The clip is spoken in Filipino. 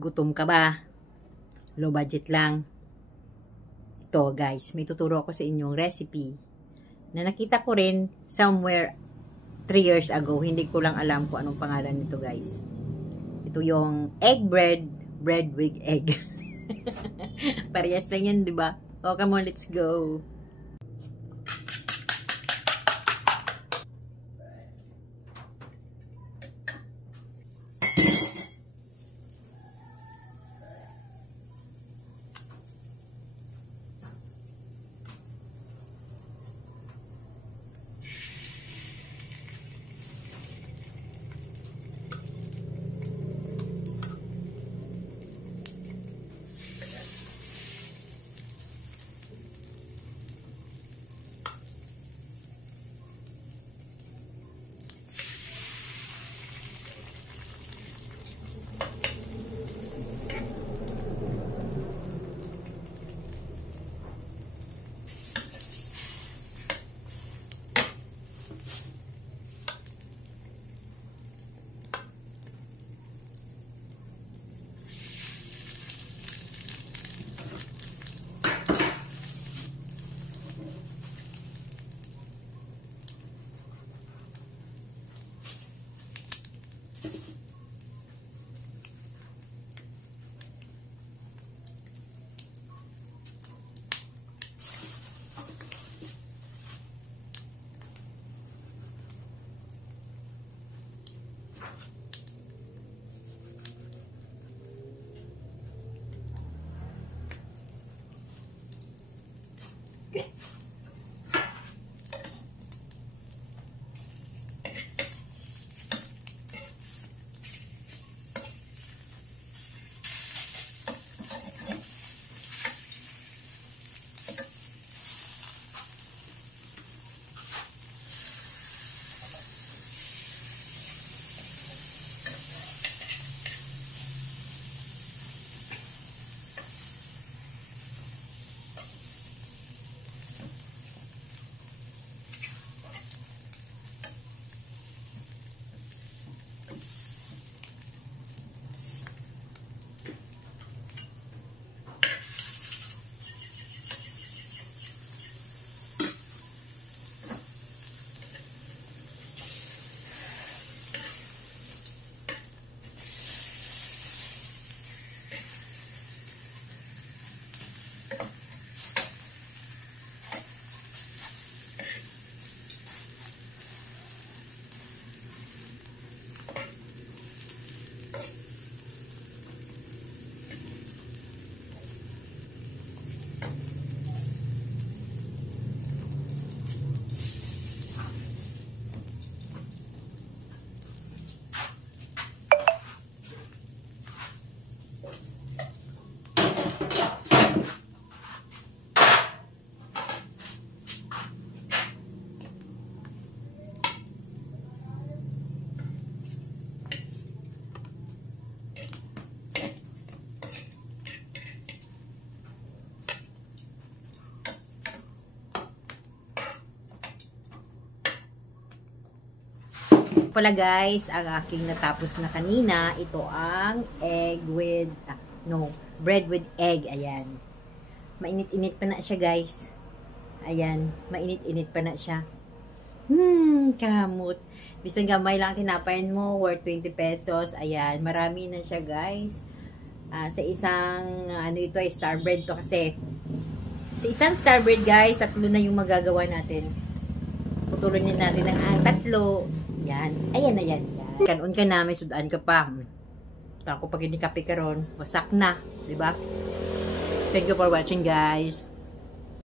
Gutom ka ba? Low budget lang. Ito guys, may tuturo ako sa inyong recipe na nakita ko rin somewhere 3 years ago. Hindi ko lang alam kung anong pangalan nito guys. Ito yung egg bread, bread with egg. Parehas lang yun, di ba? Oh, come on, let's go. Pala guys, ang aking natapos na kanina, ito ang egg with, bread with egg, ayan. Mainit-init pa na siya guys. Ayan, mainit-init pa na siya. Kamot. Bisang gamay lang kinapain mo, worth 20 pesos. Ayan, marami na siya guys. Sa isang, ito ay star bread to kasi. Sa isang star bread guys, 3 na yung magagawa natin. Putulin natin ang 3. Yan. Ayan na yan. Kanon ka na, may sudan ka pa. Tako pag hindi kape karon, wasak na. Diba? Thank you for watching guys.